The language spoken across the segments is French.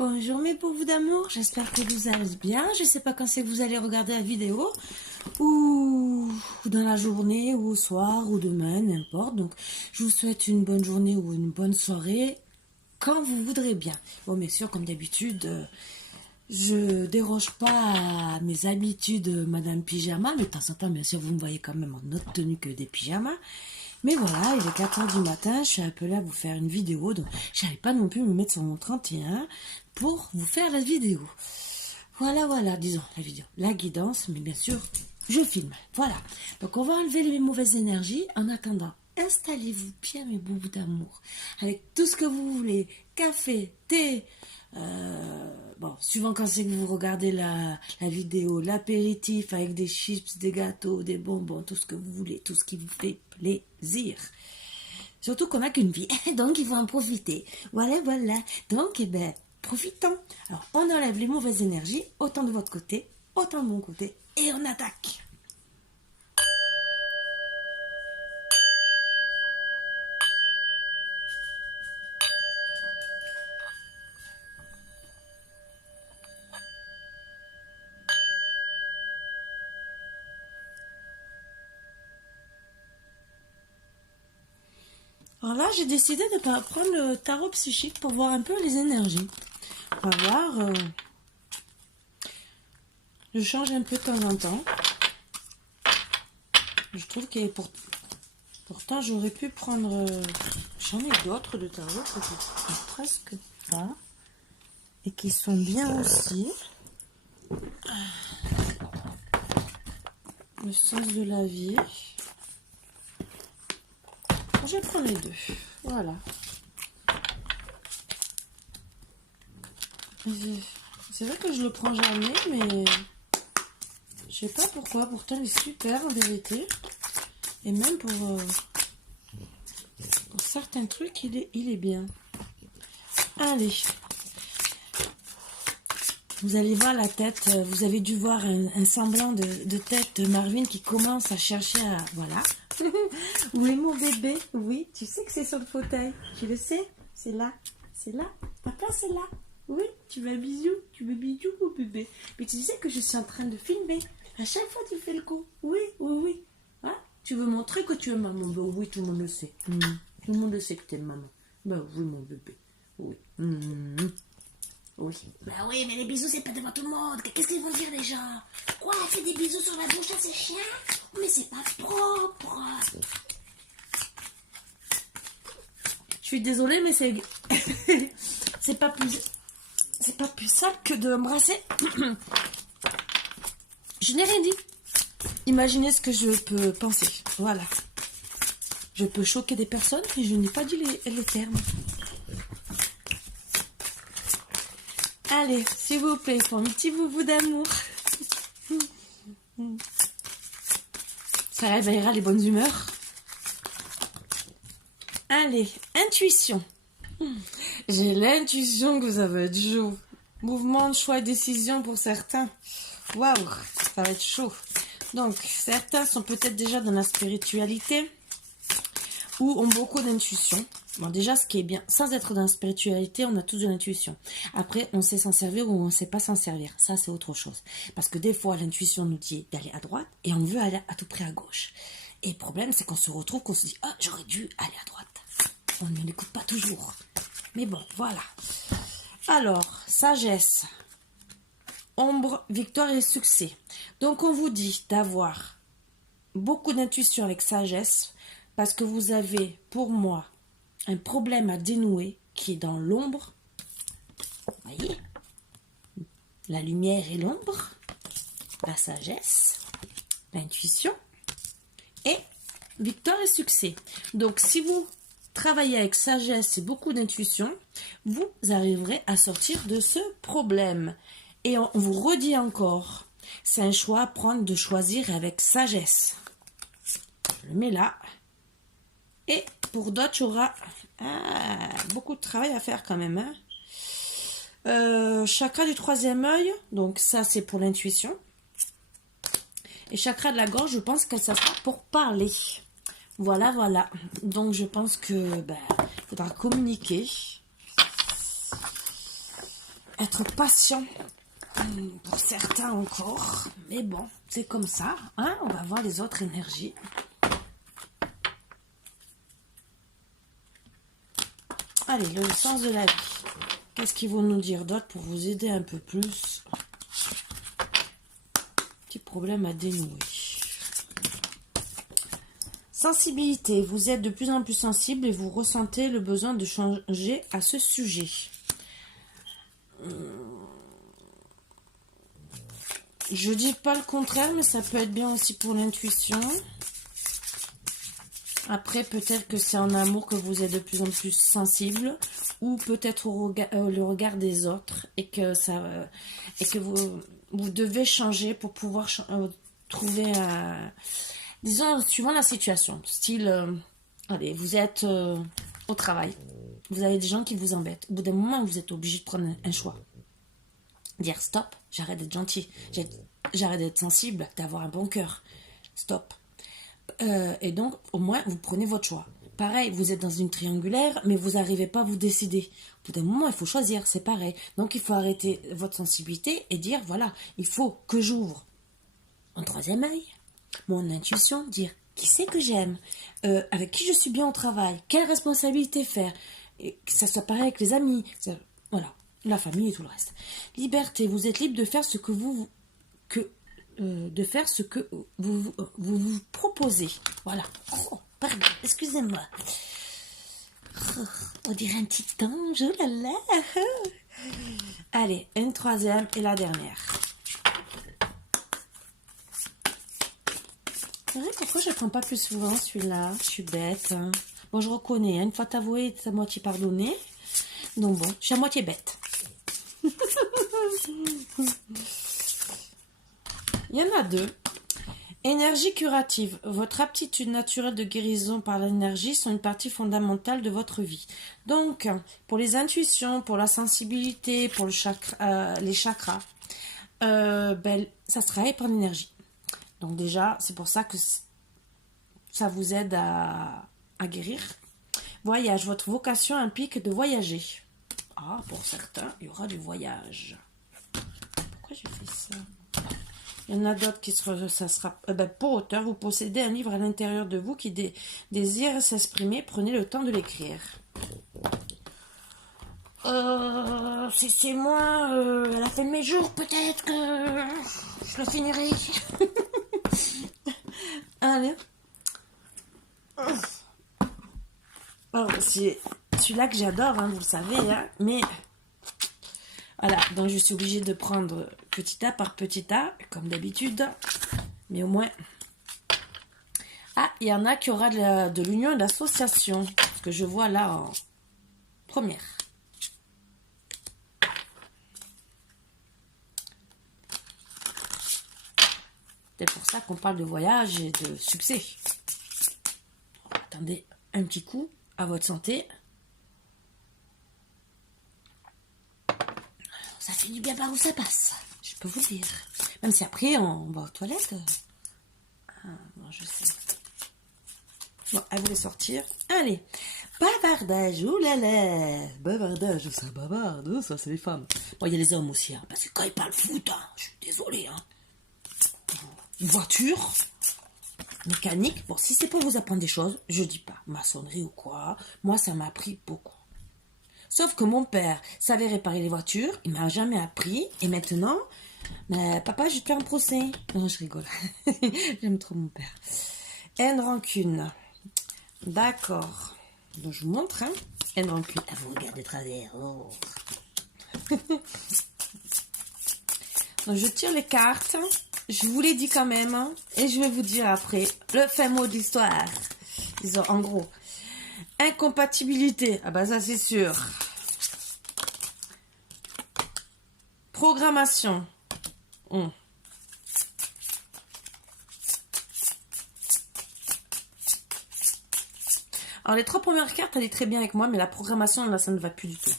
Bonjour mes pauvres d'amour, j'espère que vous allez bien. Je ne sais pas quand c'est que vous allez regarder la vidéo, ou dans la journée, ou au soir, ou demain, n'importe. Donc, je vous souhaite une bonne journée ou une bonne soirée, quand vous voudrez bien. Bon, bien sûr, comme d'habitude, je déroge pas à mes habitudes Madame Pyjama, mais de temps en temps, bien sûr, vous me voyez quand même en autre tenue que des pyjamas. Mais voilà, il est 4 h du matin, je suis appelée à vous faire une vidéo, donc j'avais pas non plus me mettre sur mon 31 pour vous faire la vidéo. Voilà, disons, la vidéo, la guidance, mais bien sûr, je filme. Voilà, donc on va enlever les mauvaises énergies. En attendant, installez-vous bien mes boubous d'amour, avec tout ce que vous voulez, café, thé, bon, suivant quand c'est que vous regardez la vidéo, l'apéritif avec des chips, des gâteaux, des bonbons, tout ce que vous voulez, tout ce qui vous fait plaisir. Surtout qu'on n'a qu'une vie, donc il faut en profiter. Voilà. Donc, profitons. Alors, on enlève les mauvaises énergies, autant de votre côté, autant de mon côté, et on attaque. Alors là, j'ai décidé de prendre le tarot psychique pour voir un peu les énergies. On va voir. Je change un peu de temps en temps. Je trouve que pourtant, j'aurais pu prendre... J'en ai d'autres de tarot que je ne presque pas. Et qui sont bien aussi. Le sens de la vie. Je vais prendre les deux. Voilà. C'est vrai que je le prends jamais, mais je sais pas pourquoi. Pourtant, il est super en vérité. Et même pour certains trucs, il est bien. Allez. Vous allez voir la tête. Vous avez dû voir un semblant de tête de Marvin qui commence à chercher à... Voilà. Où est mon bébé? Oui, tu sais que c'est sur le fauteuil. Tu le sais? C'est là. C'est là. Ta place est là. Oui, tu veux un bisou? Tu veux bisou mon bébé? Mais tu sais que je suis en train de filmer. À chaque fois, tu fais le con. Oui. Hein? Tu veux montrer que tu es maman? Ben oui, tout le monde le sait. Tout le monde le sait que tu es maman. Ben oui, mon bébé. Oui. Oui. Bah oui, mais les bisous, c'est pas devant tout le monde. Qu'est-ce qu'ils vont dire les gens? Quoi, elle fait des bisous sur la bouche à ses chiens? Mais c'est pas propre. Je suis désolée, mais c'est... c'est pas plus simple que de m'embrasser. Je n'ai rien dit. Imaginez ce que je peux penser. Voilà. Je peux choquer des personnes, mais je n'ai pas dit les termes. Allez, s'il vous plaît, pour un petit boubou d'amour. Ça réveillera les bonnes humeurs. Allez, intuition. J'ai l'intuition que ça va être chaud. Mouvement de choix et décision pour certains. Waouh, ça va être chaud. Donc, certains sont peut-être déjà dans la spiritualité ou ont beaucoup d'intuition. Bon, déjà, ce qui est bien, sans être dans la spiritualité, on a tous de l'intuition. Après, on sait s'en servir ou on ne sait pas s'en servir. Ça, c'est autre chose. Parce que des fois, l'intuition nous dit d'aller à droite et on veut aller à tout prix à gauche. Et le problème, c'est qu'on se retrouve, qu'on se dit « Ah, j'aurais dû aller à droite ». On ne l'écoute pas toujours. Mais bon, voilà. Alors, sagesse, ombre, victoire et succès. Donc, on vous dit d'avoir beaucoup d'intuition avec sagesse parce que vous avez, pour moi, un problème à dénouer qui est dans l'ombre. Vous voyez? La lumière et l'ombre, la sagesse, l'intuition et victoire et succès. Donc, si vous travaillez avec sagesse et beaucoup d'intuition, vous arriverez à sortir de ce problème. Et on vous redit encore, c'est un choix à prendre de choisir avec sagesse. Je le mets là. Et pour d'autres, il y aura beaucoup de travail à faire quand même. Chakra du troisième œil, donc ça c'est pour l'intuition. Et chakra de la gorge, je pense que ça sera pour parler. Voilà. Donc je pense que faudra communiquer. être patient. Pour certains encore. Mais bon, c'est comme ça. Hein, on va voir les autres énergies. Allez, le sens de la vie. Qu'est-ce qu'ils vont nous dire d'autre pour vous aider un peu plus? Petit problème à dénouer. Sensibilité. Vous êtes de plus en plus sensible et vous ressentez le besoin de changer à ce sujet. Je dis pas le contraire, mais ça peut être bien aussi pour l'intuition. Après, peut-être que c'est en amour que vous êtes de plus en plus sensible, ou peut-être le regard des autres, et que vous devez changer pour pouvoir trouver un... Disons, suivant la situation. Style, allez, vous êtes au travail. Vous avez des gens qui vous embêtent. Au bout d'un moment, vous êtes obligé de prendre un choix. Dire stop, j'arrête d'être gentil, j'arrête d'être sensible, d'avoir un bon cœur. Stop. Et donc, au moins, vous prenez votre choix. Pareil, vous êtes dans une triangulaire, mais vous n'arrivez pas à vous décider. Au bout d'un moment, il faut choisir, c'est pareil. Donc, il faut arrêter votre sensibilité et dire, voilà, il faut que j'ouvre un troisième œil, mon intuition, dire qui c'est que j'aime, avec qui je suis bien au travail, quelle responsabilité faire, et que ça soit pareil avec les amis, voilà, la famille et tout le reste. Liberté, vous êtes libre de faire ce que vous vous proposez. Voilà. Oh, pardon, excusez-moi. Oh, on dirait un petit ange, oh là là. Allez, une troisième et la dernière. C'est vrai, pourquoi je ne prends pas plus souvent celui-là? Je suis bête. Hein. Bon, je reconnais. Hein. Une fois avoué, c'est à moitié pardonné. Donc bon, je suis à moitié bête. Il y en a deux. Énergie curative. Votre aptitude naturelle de guérison par l'énergie sont une partie fondamentale de votre vie. Donc, pour les intuitions, pour la sensibilité, pour le les chakras, ça se travaille par l'énergie. Donc déjà, c'est pour ça que ça vous aide à guérir. Voyage. Votre vocation implique de voyager. Ah, pour certains, il y aura du voyage. Pourquoi j'ai fait ça? Il y en a d'autres qui sera pour auteur, vous possédez un livre à l'intérieur de vous qui désire s'exprimer. Prenez le temps de l'écrire. Si c'est moi, à la fin de mes jours, peut-être que je le finirai. Allez. Alors, c'est celui-là que j'adore, hein, vous le savez, hein, mais voilà, donc je suis obligée de prendre petit A par petit A, comme d'habitude, mais au moins... Ah, il y en a qui aura de l'union et de l'association, ce que je vois là en première. C'est pour ça qu'on parle de voyage et de succès. Attendez un petit coup à votre santé. Ça fait du bien par où ça passe, je peux vous le dire. Même si après on va aux toilettes. Ah, non, je sais. Bon, elle voulait sortir. Allez, bavardage, oulala. Bavardage, ça bavarde, ça c'est les femmes. Bon, il y a les hommes aussi, hein, parce que quand ils parlent foot, hein, je suis désolée. Hein. Une voiture, mécanique, bon, si c'est pour vous apprendre des choses, je dis pas, maçonnerie ou quoi, moi ça m'a appris beaucoup. Sauf que mon père savait réparer les voitures, il m'a jamais appris, et maintenant, papa, je vais te faire un procès. Non, je rigole, j'aime trop mon père. Haine, rancune, d'accord, donc je vous montre, hein, haine, rancune, ah, vous regardez de travers, oh. Donc je tire les cartes. Je vous l'ai dit quand même, hein, et je vais vous dire après le fin mot d'histoire. Disons, en gros, incompatibilité, ah bah ça c'est sûr. Programmation. Alors les trois premières cartes, elle est très bien avec moi, mais la programmation, là, ça ne va plus du tout.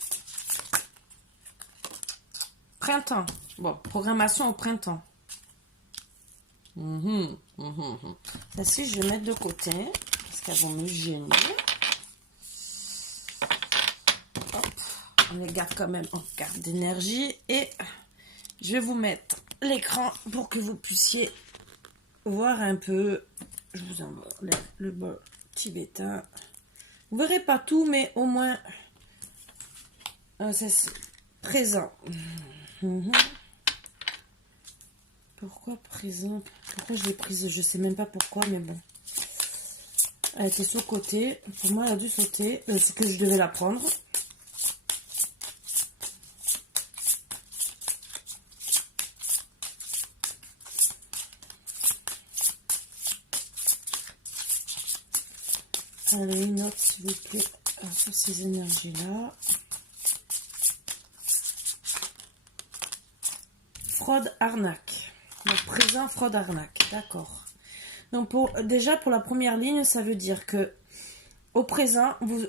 Printemps. Bon, programmation au printemps. Ça, si je vais mettre de côté, parce qu'elles vont me gêner. Hop. On les garde quand même en carte d'énergie. Et je vais vous mettre l'écran pour que vous puissiez voir un peu. Je vous envoie le bol tibétain. Vous verrez pas tout, mais au moins c'est présent. Pourquoi présent? Pourquoi je l'ai prise? Je sais même pas pourquoi, mais bon. Elle était sur le côté. Pour moi, elle a dû sauter. C'est que je devais la prendre. Allez, une autre, s'il vous plaît, sur ces énergies-là. Fraude, arnaque. Donc, présent, fraude, arnaque. D'accord. Donc, déjà, pour la première ligne, ça veut dire que au présent, vous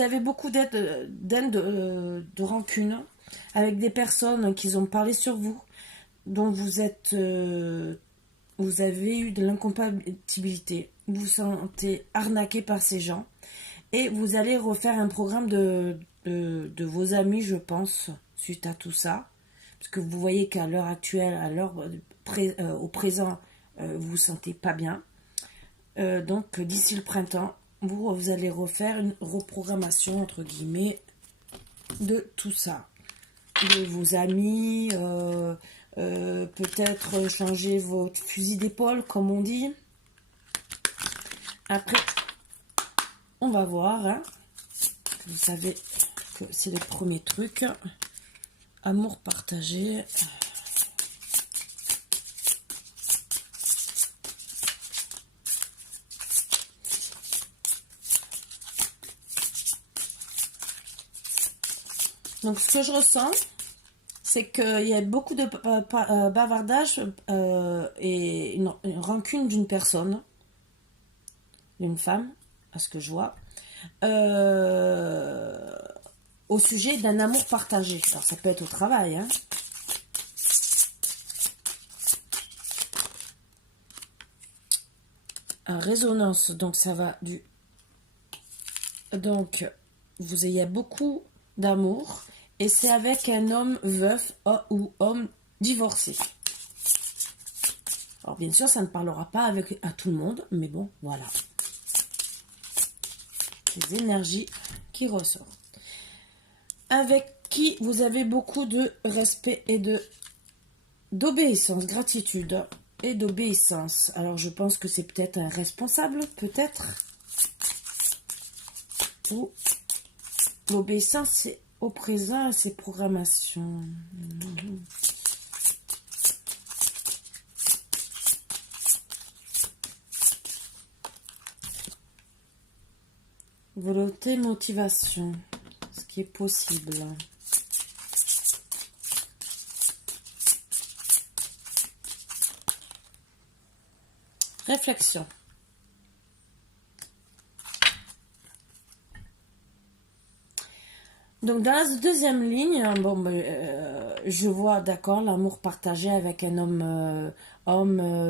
avez beaucoup de rancune avec des personnes qui ont parlé sur vous, dont vous avez eu de l'incompatibilité. Vous vous sentez arnaqué par ces gens. Et vous allez refaire un programme de vos amis, je pense, suite à tout ça. Parce que vous voyez qu'à l'heure actuelle, au présent, vous vous sentez pas bien. Donc, d'ici le printemps, vous allez refaire une reprogrammation, entre guillemets, de tout ça. De vos amis, peut-être changer votre fusil d'épaule, comme on dit. Après, on va voir. Hein. Vous savez que c'est le premier truc. Amour partagé. Donc, ce que je ressens, c'est qu'il y a beaucoup de bavardage et une rancune d'une personne, d'une femme, à ce que je vois, au sujet d'un amour partagé. Alors, ça peut être au travail, hein. En résonance, donc ça va du... Donc, il y a beaucoup d'amour. Et c'est avec un homme veuf ou homme divorcé. Alors bien sûr, ça ne parlera pas à tout le monde, mais bon, voilà. Les énergies qui ressortent. Avec qui vous avez beaucoup de respect et d'obéissance, gratitude et d'obéissance. Alors je pense que c'est peut-être un responsable, peut-être. Ou l'obéissance, c'est au présent et ses programmations. Volonté, motivation. Ce qui est possible. Réflexion. Donc, dans la deuxième ligne, bon, je vois, d'accord, l'amour partagé avec un homme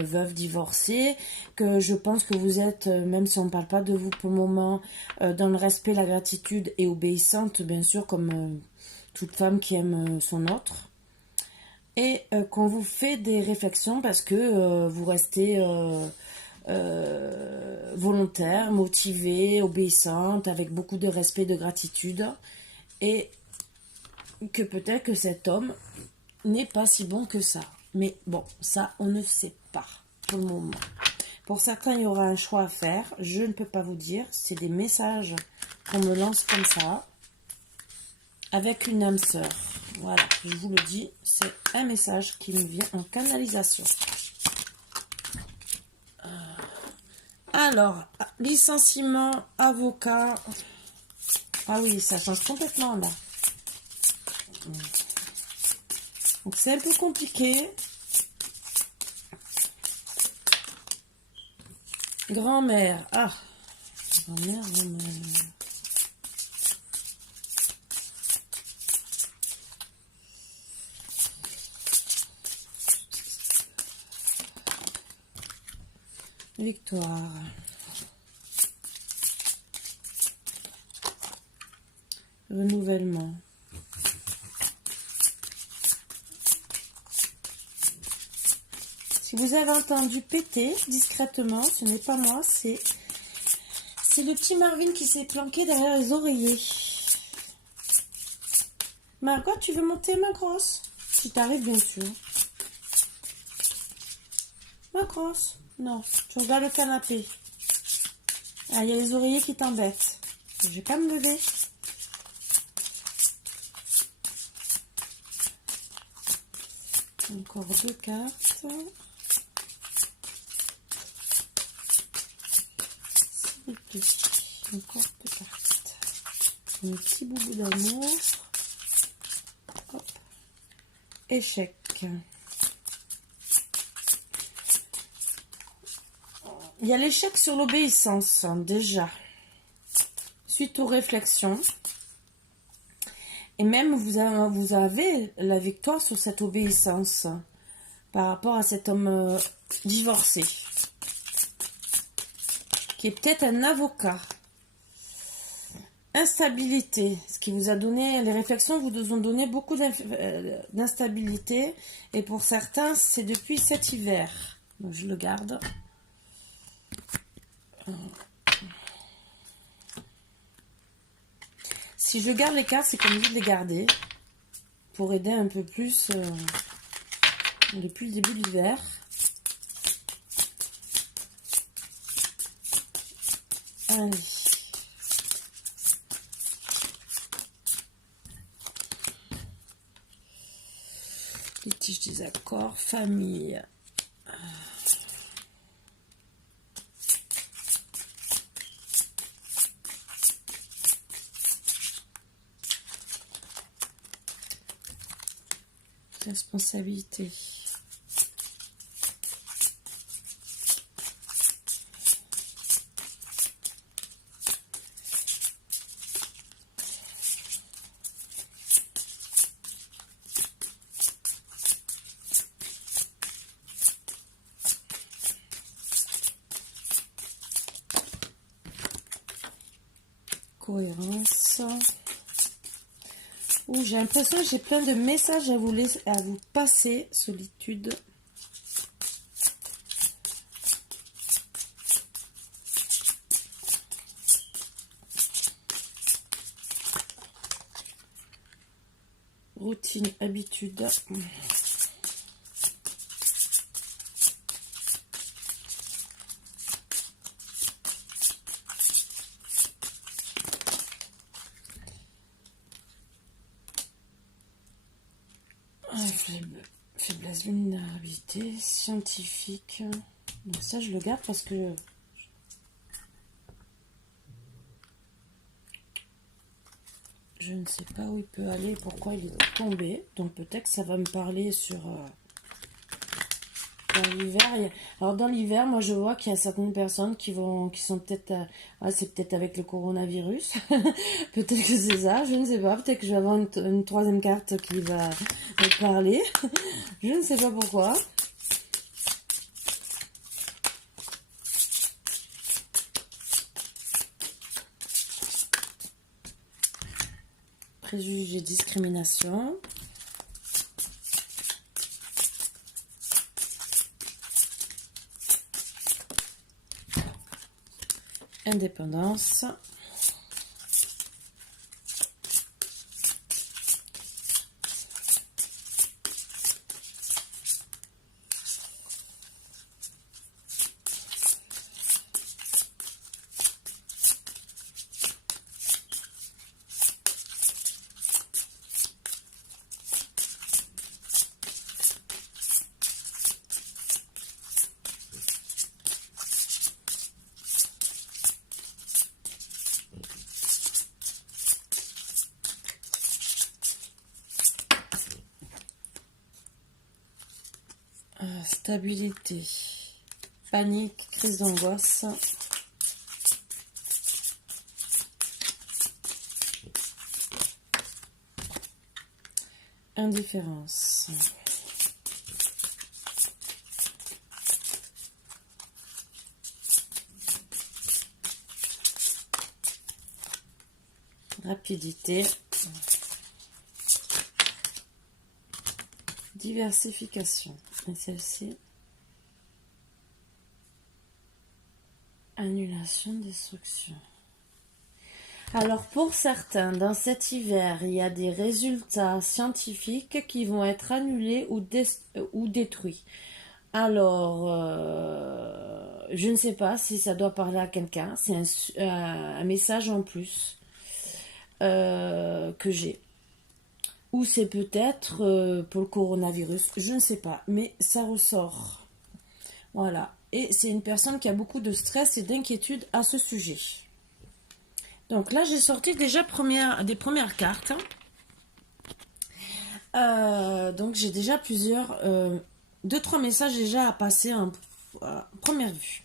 veuf, divorcé, que je pense que vous êtes, même si on ne parle pas de vous pour le moment, dans le respect, la gratitude et obéissante, bien sûr, comme toute femme qui aime son autre. Et qu'on vous fait des réflexions parce que vous restez volontaire, motivée, obéissante, avec beaucoup de respect, de gratitude. Et que peut-être que cet homme n'est pas si bon que ça. Mais bon, ça, on ne sait pas pour le moment. Pour certains, il y aura un choix à faire. Je ne peux pas vous dire. C'est des messages qu'on me lance comme ça. Avec une âme sœur. Voilà, je vous le dis. C'est un message qui me vient en canalisation. Alors, licenciement, avocat... Ah oui, ça change complètement là. Donc c'est un peu compliqué. Grand-mère. Ah. Grand-mère, grand-mère. Victoire. renouvellement. Si vous avez entendu péter discrètement, ce n'est pas moi, c'est le petit Marvin qui s'est planqué derrière les oreillers. Margot, tu veux monter, ma grosse? Si t'arrives, bien sûr. Ma grosse? Non, tu regardes le canapé. Ah, il y a les oreillers qui t'embêtent. Je vais pas me lever. Encore 2 cartes. S'il vous plaît. Encore 2 cartes. Un petit boubou d'amour. Hop. Échec. Il y a l'échec sur l'obéissance, déjà. Suite aux réflexions. Et même, vous avez la victoire sur cette obéissance par rapport à cet homme divorcé. Qui est peut-être un avocat. Instabilité. Ce qui vous a donné, les réflexions vous ont donné beaucoup d'instabilité. Et pour certains, c'est depuis cet hiver. Donc, je le garde. Si je garde les cartes, c'est comme je les garder pour aider un peu plus depuis le début de l'hiver. Allez. Litige des accords, famille. Responsabilité. Cohérence. Ouh, j'ai l'impression que j'ai plein de messages à vous passer. Solitude. Routine, habitude. Faiblesse, vulnérabilité, scientifique. Donc ça, je le garde parce que je ne sais pas où il peut aller, pourquoi il est tombé. Donc peut-être que ça va me parler sur dans l'hiver. Alors dans l'hiver, moi je vois qu'il y a certaines personnes qui sont peut-être, c'est peut-être avec le coronavirus. Peut-être que c'est ça, je ne sais pas. Peut-être que je vais avoir une troisième carte qui va me parler. Je ne sais pas pourquoi. Préjugés, discrimination. Indépendance. Stabilité, panique, crise d'angoisse, indifférence, rapidité. Diversification. Et celle-ci, annulation, destruction. Alors pour certains, dans cet hiver, il y a des résultats scientifiques qui vont être annulés ou détruits. Alors, je ne sais pas si ça doit parler à quelqu'un. C'est un message en plus que j'ai. Ou c'est peut-être pour le coronavirus. Je ne sais pas. Mais ça ressort. Voilà. Et c'est une personne qui a beaucoup de stress et d'inquiétude à ce sujet. Donc là, j'ai sorti déjà des premières cartes. Donc j'ai déjà plusieurs... 2-3 messages déjà à passer en première vue.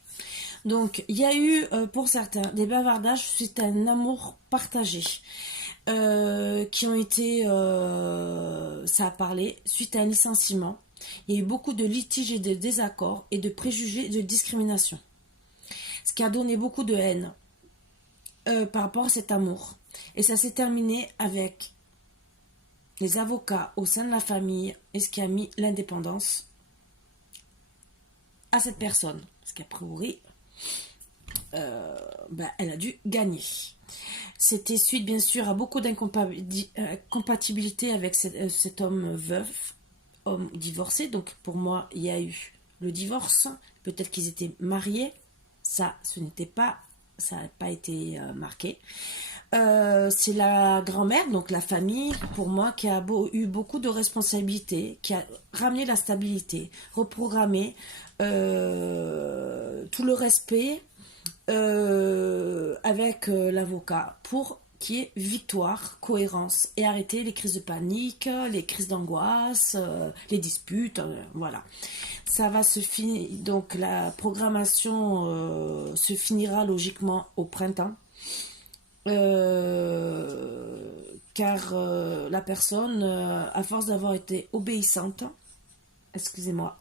Donc, il y a eu, pour certains, des bavardages suite à un amour partagé. Qui ont été... ça a parlé suite à un licenciement. Il y a eu beaucoup de litiges et de désaccords et de préjugés et de discrimination. Ce qui a donné beaucoup de haine par rapport à cet amour. Et ça s'est terminé avec les avocats au sein de la famille et ce qui a mis l'indépendance à cette personne. Parce qu'a priori, elle a dû gagner. C'était suite bien sûr à beaucoup d'incompatibilité avec cet homme veuf, homme divorcé. Donc pour moi, il y a eu le divorce. Peut-être qu'ils étaient mariés. Ça, ça n'a pas été marqué. C'est la grand-mère, donc la famille, pour moi, qui a eu beaucoup de responsabilités, qui a ramené la stabilité, reprogrammé tout le respect avec l'avocat pour qu'il y ait victoire, cohérence et arrêter les crises de panique, les crises d'angoisse, les disputes, voilà. Ça va se finir, donc la programmation se finira logiquement au printemps. Car la personne, à force d'avoir été obéissante, excusez-moi,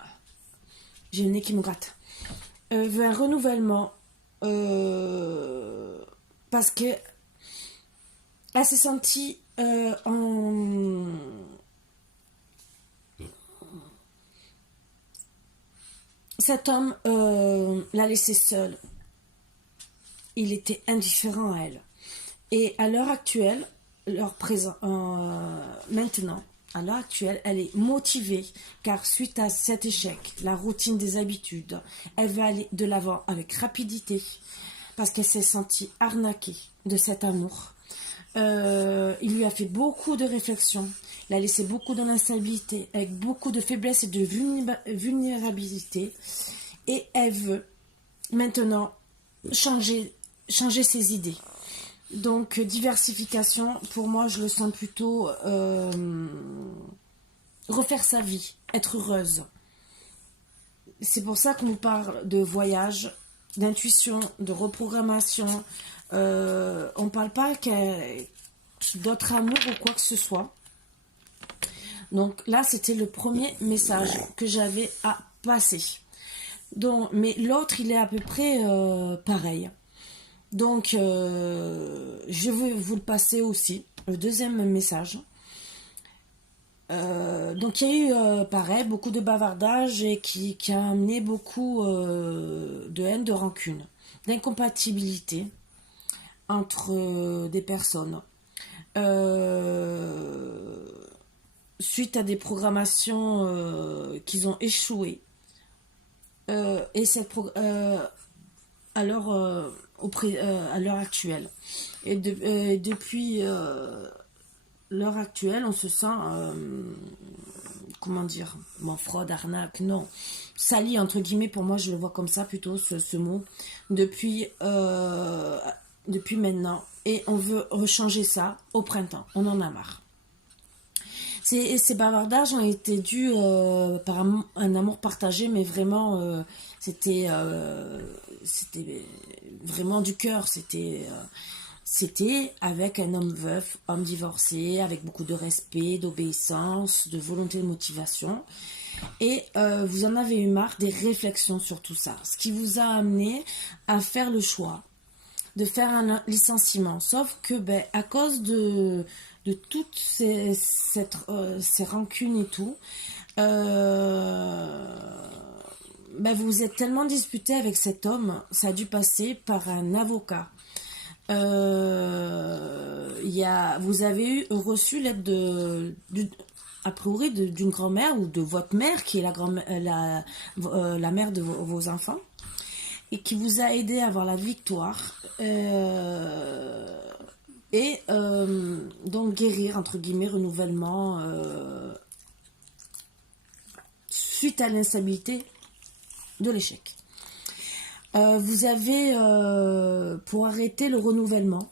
j'ai le nez qui me gratte, veut un renouvellement parce que elle s'est sentie cet homme l'a laissée seule. Il était indifférent à elle. Et à l'heure actuelle, maintenant, à l'heure actuelle, elle est motivée car suite à cet échec, la routine des habitudes, elle veut aller de l'avant avec rapidité parce qu'elle s'est sentie arnaquée de cet amour. Il lui a fait beaucoup de réflexions, il a laissé beaucoup dans l'instabilité, avec beaucoup de faiblesse et de vulnérabilité. Et elle veut maintenant changer ses idées. Donc, diversification, pour moi, je le sens plutôt refaire sa vie, être heureuse. C'est pour ça qu'on nous parle de voyage, d'intuition, de reprogrammation. On ne parle pas d'autre amour ou quoi que ce soit. Donc là, c'était le premier message que j'avais à passer. Donc, mais l'autre, il est à peu près pareil. Donc, je vais vous le passer aussi, le deuxième message. Donc, il y a eu, pareil, beaucoup de bavardage et qui a amené beaucoup de haine, de rancune, d'incompatibilité entre des personnes. Suite à des programmations qui ont échoué. Et à l'heure actuelle. Et depuis l'heure actuelle, on se sent, comment dire, fraude, arnaque, non, sali, entre guillemets, pour moi, je le vois comme ça, plutôt, ce mot, depuis maintenant. Et on veut rechanger ça au printemps. On en a marre. Ces bavardages ont été dus par un amour partagé, mais vraiment, c'était vraiment du cœur. C'était avec un homme veuf, homme divorcé, avec beaucoup de respect, d'obéissance, de volonté de motivation. Et vous en avez eu marre des réflexions sur tout ça. Ce qui vous a amené à faire le choix de faire un licenciement. Sauf que, ben, à cause de toutes ces rancunes et tout, ben, vous êtes tellement disputé avec cet homme, ça a dû passer par un avocat. Vous avez reçu l'aide a priori d'une grand-mère ou de votre mère qui est la mère de vos enfants et qui vous a aidé à avoir la victoire donc guérir entre guillemets, renouvellement suite à l'instabilité de l'échec. Vous avez pour arrêter le renouvellement,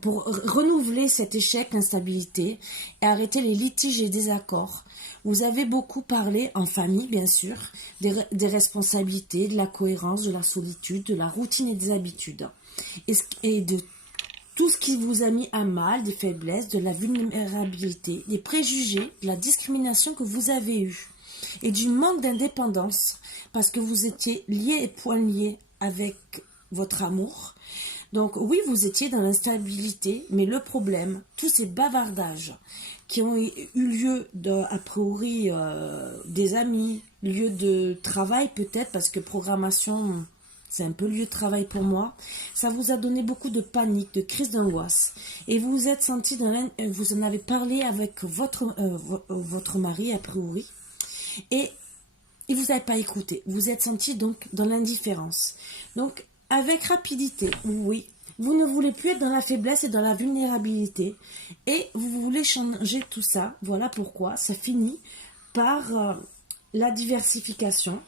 pour renouveler cet échec, l'instabilité, et arrêter les litiges et désaccords. Vous avez beaucoup parlé en famille, bien sûr, des responsabilités, de la cohérence, de la solitude, de la routine et des habitudes. Et de tout ce qui vous a mis à mal, des faiblesses, de la vulnérabilité, des préjugés, de la discrimination que vous avez eue. Et du manque d'indépendance, parce que vous étiez liés et poings-liés avec votre amour. Donc oui, vous étiez dans l'instabilité, mais le problème, tous ces bavardages qui ont eu lieu a priori des amis, lieu de travail peut-être, parce que programmation, c'est un peu lieu de travail pour moi, ça vous a donné beaucoup de panique, de crise d'angoisse. Et vous vous êtes senti, vous en avez parlé avec votre mari a priori, et il vous avait pas écouté. Vous êtes senti donc dans l'indifférence. Donc, avec rapidité, oui, vous ne voulez plus être dans la faiblesse et dans la vulnérabilité. Et vous voulez changer tout ça. Voilà pourquoi ça finit par la diversification.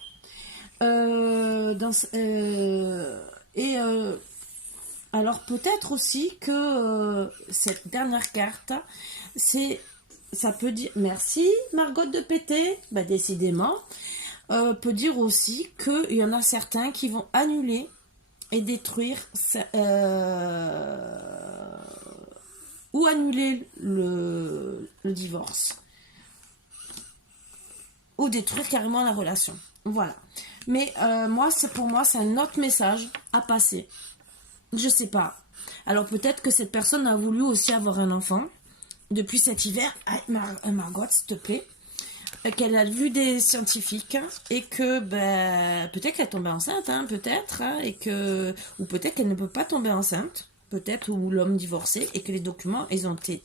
Alors, peut-être aussi que cette dernière carte, ça peut dire, merci Margot de péter, bah, décidément, peut dire aussi qu'il y en a certains qui vont annuler et détruire ou annuler le divorce ou détruire carrément la relation. Voilà. Mais pour moi, c'est un autre message à passer. Je sais pas. Alors peut-être que cette personne a voulu aussi avoir un enfant depuis cet hiver. Margot, s'il te plaît. Qu'elle a vu des scientifiques et que peut-être qu'elle est tombée enceinte, hein, peut-être, hein, ou peut-être qu'elle ne peut pas tomber enceinte, peut-être, ou l'homme divorcé, et que les documents, ils ont été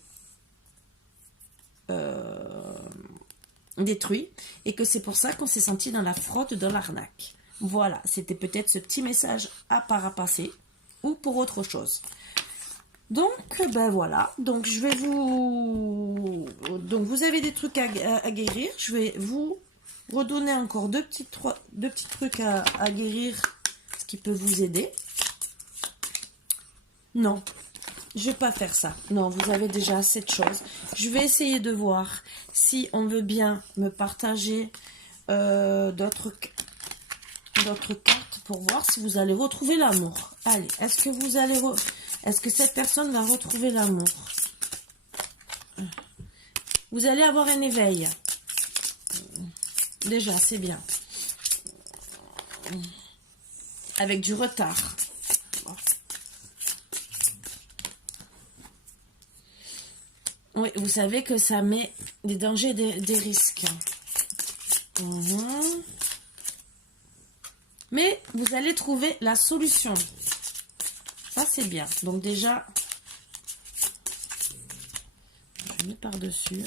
détruits, et que c'est pour ça qu'on s'est senti dans la fraude, dans l'arnaque. Voilà, c'était peut-être ce petit message à parapasser, ou pour autre chose. Donc, voilà. Donc, donc, vous avez des trucs à guérir. Je vais vous redonner encore deux petits trucs à guérir, ce qui peut vous aider. Non, je vais pas faire ça. Non, vous avez déjà assez de choses. Je vais essayer de voir si on veut bien me partager d'autres cartes pour voir si vous allez retrouver l'amour. Allez, est-ce que cette personne va retrouver l'amour? Vous allez avoir un éveil. Déjà, c'est bien. Avec du retard. Oui, vous savez que ça met des dangers et des risques. Mais vous allez trouver la solution. Ça, c'est bien. Donc déjà, je mets par-dessus.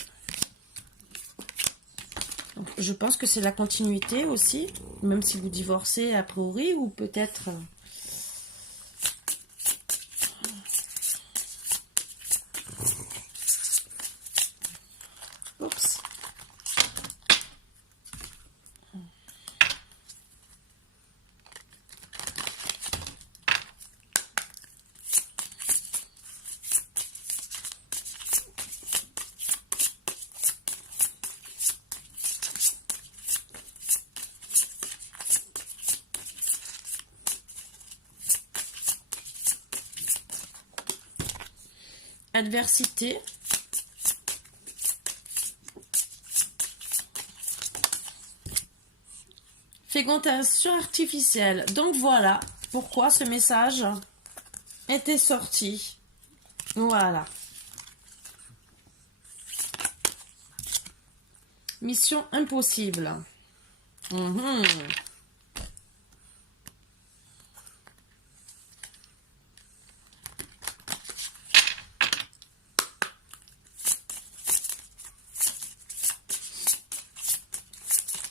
Je pense que c'est la continuité aussi, même si vous divorcez a priori, ou peut-être... Oups. Adversité. Fécondation artificielle. Donc voilà pourquoi ce message était sorti. Voilà. Mission impossible. Mhm.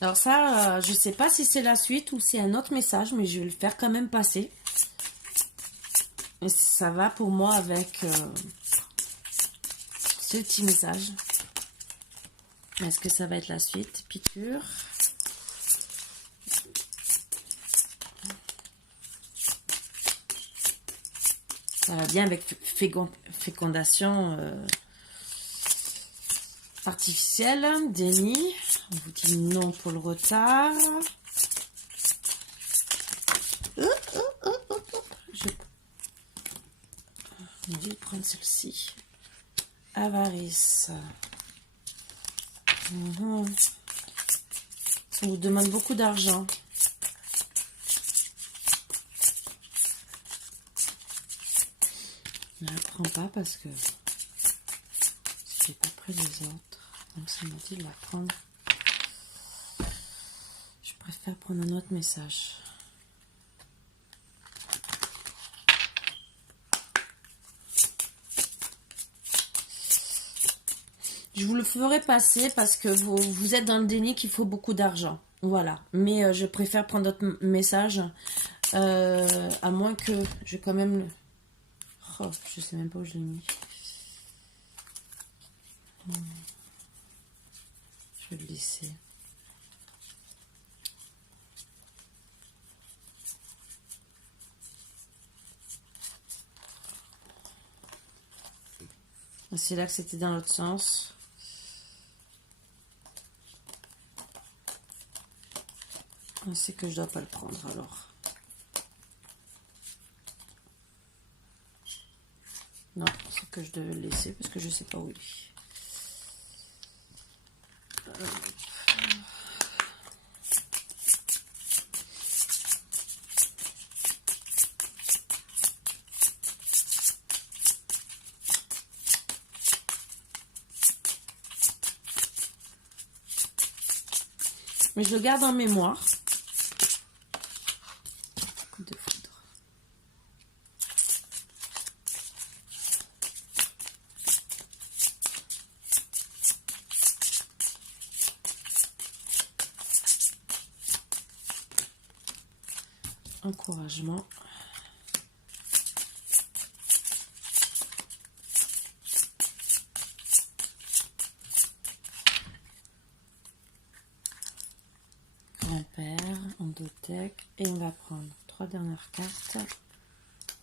Alors ça, je sais pas si c'est la suite ou c'est un autre message, mais je vais le faire quand même passer. Et ça va pour moi avec ce petit message. Est-ce que ça va être la suite? Piqûre. Ça va bien avec fécondation artificielle. Déni. On vous dit non pour le retard. Je vais prendre celle-ci. Avarice. Ça vous demande beaucoup d'argent. Je ne la prends pas parce que c'est pas près des autres. Donc ça m'a dit de la prendre. Je préfère prendre un autre message. Je vous le ferai passer parce que vous êtes dans le déni qu'il faut beaucoup d'argent. Voilà. Mais je préfère prendre d'autres messages. À moins que je quand même... Oh, je sais même pas où je l'ai mis. Je vais le laisser. C'est là que c'était dans l'autre sens. C'est que je dois pas le prendre alors. Non, c'est que je devais le laisser parce que je sais pas où il est. Mais je le garde en mémoire. Coup de foudre. Encouragement. Grand-père, endothèque. Et on va prendre 3 dernières cartes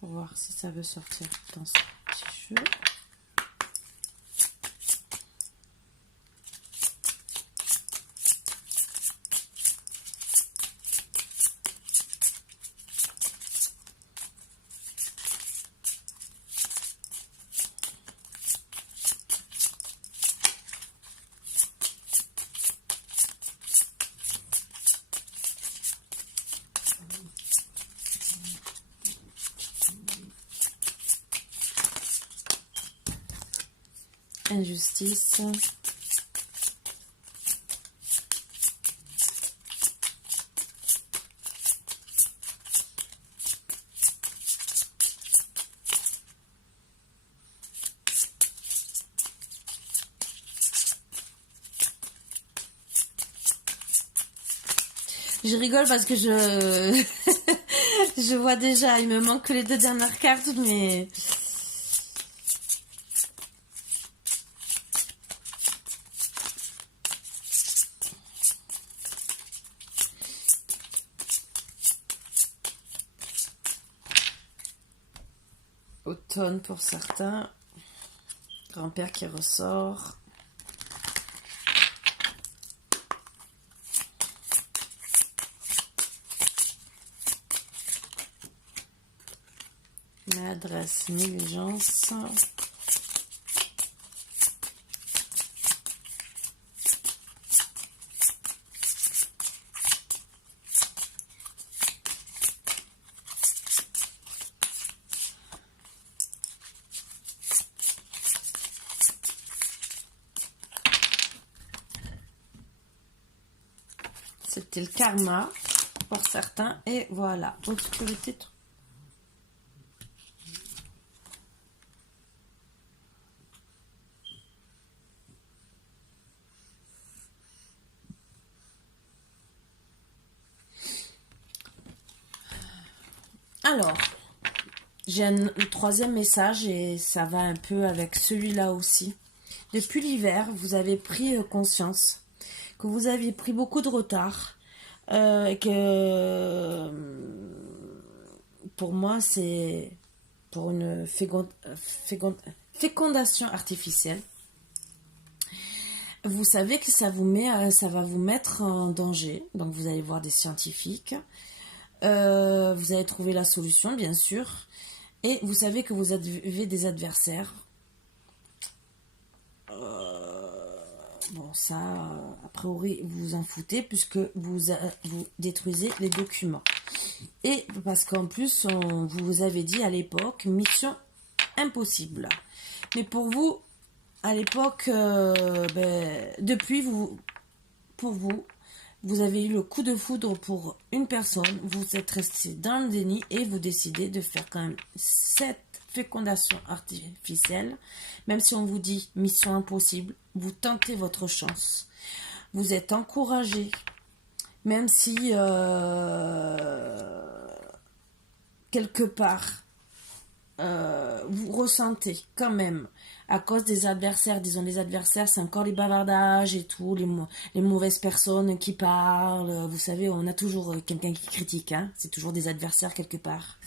pour voir si ça veut sortir dans ce petit jeu. Injustice. Je rigole parce que je je vois déjà, il me manque que les 2 dernières cartes, mais automne pour certains. Grand-père qui ressort. Maladresse, négligence. C'était le karma pour certains. Et voilà, obscurité. Alors, j'ai un troisième message et ça va un peu avec celui-là aussi. Depuis l'hiver, vous avez pris conscience que vous aviez pris beaucoup de retard et que pour moi, c'est pour une fécondation artificielle. Vous savez que ça va vous mettre en danger. Donc, vous allez voir des scientifiques. Vous allez trouver la solution, bien sûr. Et vous savez que vous avez des adversaires. Bon, ça, a priori, vous vous en foutez puisque vous détruisez les documents. Et parce qu'en plus, vous avez dit à l'époque, mission impossible. Mais pour vous, à l'époque, depuis, pour vous, vous avez eu le coup de foudre pour une personne, vous êtes resté dans le déni et vous décidez de faire quand même cette fécondation artificielle. Même si on vous dit mission impossible, vous tentez votre chance. Vous êtes encouragé, même si quelque part vous ressentez quand même à cause des adversaires, disons les adversaires, c'est encore les bavardages et tout, les mauvaises personnes qui parlent. Vous savez, on a toujours quelqu'un qui critique, hein, c'est toujours des adversaires quelque part.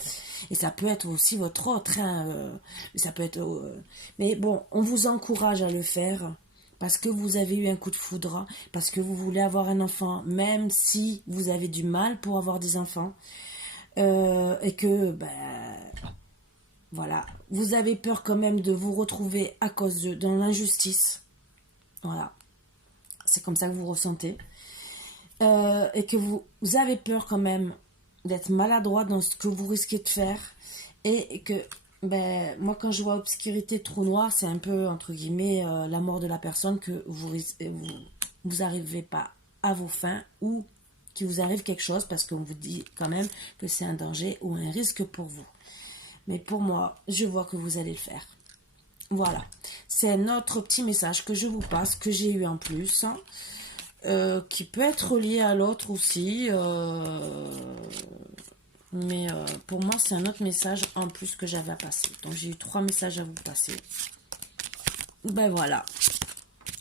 Et ça peut être aussi votre autre, hein, ça peut être... mais bon, on vous encourage à le faire parce que vous avez eu un coup de foudre, parce que vous voulez avoir un enfant, même si vous avez du mal pour avoir des enfants, et que, voilà, vous avez peur quand même de vous retrouver à cause dans l'injustice. Voilà, c'est comme ça que vous ressentez. Et que vous avez peur quand même d'être maladroit dans ce que vous risquez de faire. Et que, moi quand je vois obscurité, trou noir, c'est un peu, entre guillemets, la mort de la personne, que vous arrivez pas à vos fins ou qu'il vous arrive quelque chose parce qu'on vous dit quand même que c'est un danger ou un risque pour vous. Mais pour moi, je vois que vous allez le faire. Voilà. C'est notre petit message que je vous passe, que j'ai eu en plus, hein, qui peut être lié à l'autre aussi. Mais pour moi, c'est un autre message en plus que j'avais à passer. Donc, j'ai eu 3 messages à vous passer. Ben voilà.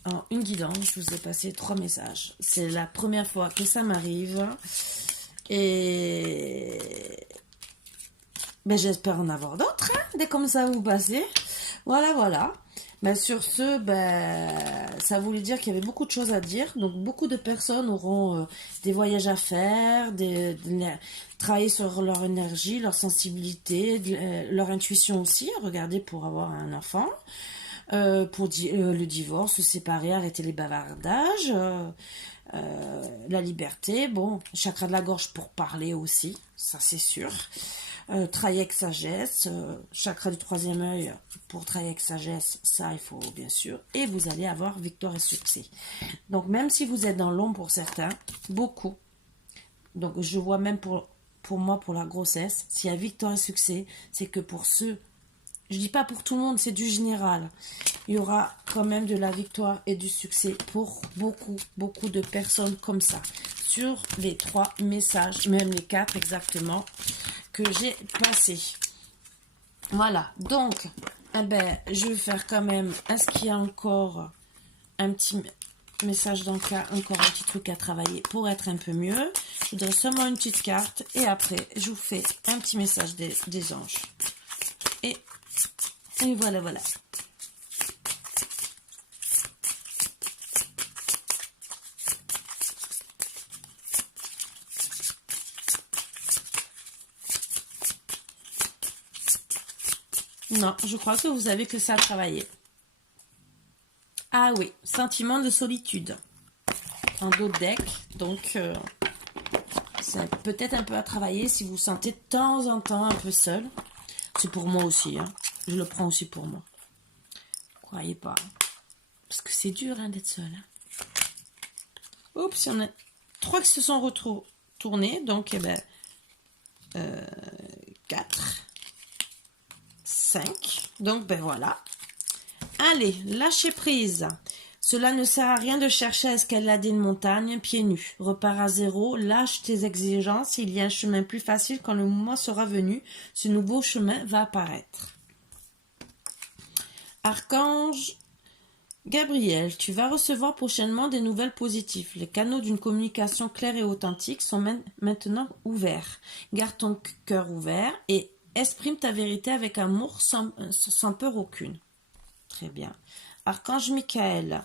En une guidance, je vous ai passé 3 messages. C'est la première fois que ça m'arrive. Et... j'espère en avoir d'autres, hein, dès comme ça vous passez. Voilà. Sur ce, ça voulait dire qu'il y avait beaucoup de choses à dire. Donc, beaucoup de personnes auront des voyages à faire, travailler sur leur énergie, leur sensibilité, leur intuition aussi. Regardez pour avoir un enfant, pour le divorce, se séparer, arrêter les bavardages, la liberté. Bon, chakra de la gorge pour parler aussi, ça c'est sûr. Travailler avec sagesse, chakra du 3e œil pour travailler avec sagesse, ça il faut bien sûr, et vous allez avoir victoire et succès. Donc même si vous êtes dans l'ombre pour certains, beaucoup, donc je vois même pour moi pour la grossesse, s'il y a victoire et succès, c'est que pour ceux, je dis pas pour tout le monde, c'est du général, il y aura quand même de la victoire et du succès pour beaucoup de personnes comme ça, sur les 3 messages, même les 4 exactement, que j'ai passé. Voilà, donc je vais faire quand même, est-ce qu'il y a encore un petit message dans le cas, encore un petit truc à travailler pour être un peu mieux. Je voudrais seulement une petite carte et après je vous fais un petit message des anges. Et voilà. Non, je crois que vous avez que ça à travailler. Ah oui, sentiment de solitude. En dos de deck, donc c'est peut-être un peu à travailler si vous vous sentez de temps en temps un peu seul. C'est pour moi aussi, hein. Je le prends aussi pour moi. Croyez pas. Parce que c'est dur d'être seul. Hein. Oups, il y en a 3 qui se sont retournés. Donc, 4, 5. Donc, voilà. Allez, lâchez prise. Cela ne sert à rien de chercher à escalader une montagne pieds nus. Repars à zéro, lâche tes exigences. Il y a un chemin plus facile quand le moment sera venu. Ce nouveau chemin va apparaître. Archange Gabriel, tu vas recevoir prochainement des nouvelles positives. Les canaux d'une communication claire et authentique sont maintenant ouverts. Garde ton cœur ouvert et exprime ta vérité avec amour sans peur aucune. Très bien. Archange Michael,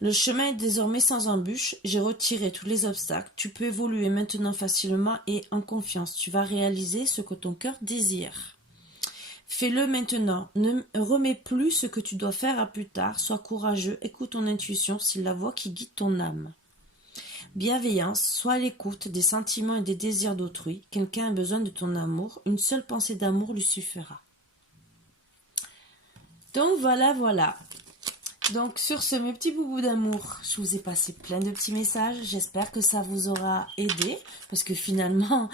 le chemin est désormais sans embûche. J'ai retiré tous les obstacles. Tu peux évoluer maintenant facilement et en confiance. Tu vas réaliser ce que ton cœur désire. Fais-le maintenant. Ne remets plus ce que tu dois faire à plus tard. Sois courageux. Écoute ton intuition. C'est la voix qui guide ton âme. Bienveillance. Sois à l'écoute des sentiments et des désirs d'autrui. Quelqu'un a besoin de ton amour. Une seule pensée d'amour lui suffira. Donc voilà. Donc sur ce, mes petits boubous d'amour, je vous ai passé plein de petits messages. J'espère que ça vous aura aidé. Parce que finalement,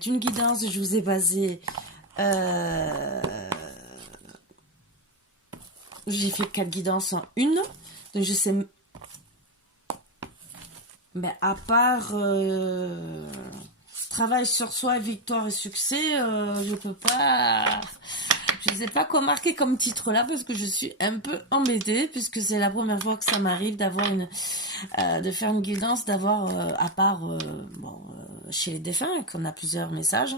d'une guidance, je vous ai basé... j'ai fait 4 guidances en une. Donc je sais... à part travail sur soi, victoire et succès, je peux pas... Je ne sais pas quoi marquer comme titre là parce que je suis un peu embêtée puisque c'est la première fois que ça m'arrive d'avoir de faire une guidance, d'avoir à part chez les défunts qu'on a plusieurs messages,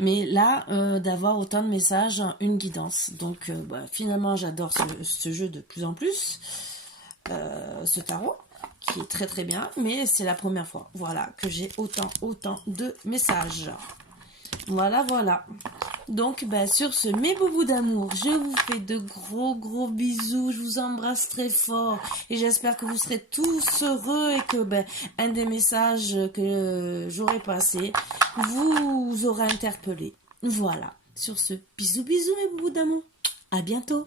mais là d'avoir autant de messages en une guidance. Donc finalement j'adore ce jeu de plus en plus, ce tarot qui est très très bien, mais c'est la première fois que j'ai autant de messages. Voilà. Donc, sur ce, mes boubous d'amour, je vous fais de gros bisous. Je vous embrasse très fort. Et j'espère que vous serez tous heureux et que un des messages que j'aurai passé vous aura interpellé. Voilà. Sur ce, bisous mes boubous d'amour. À bientôt.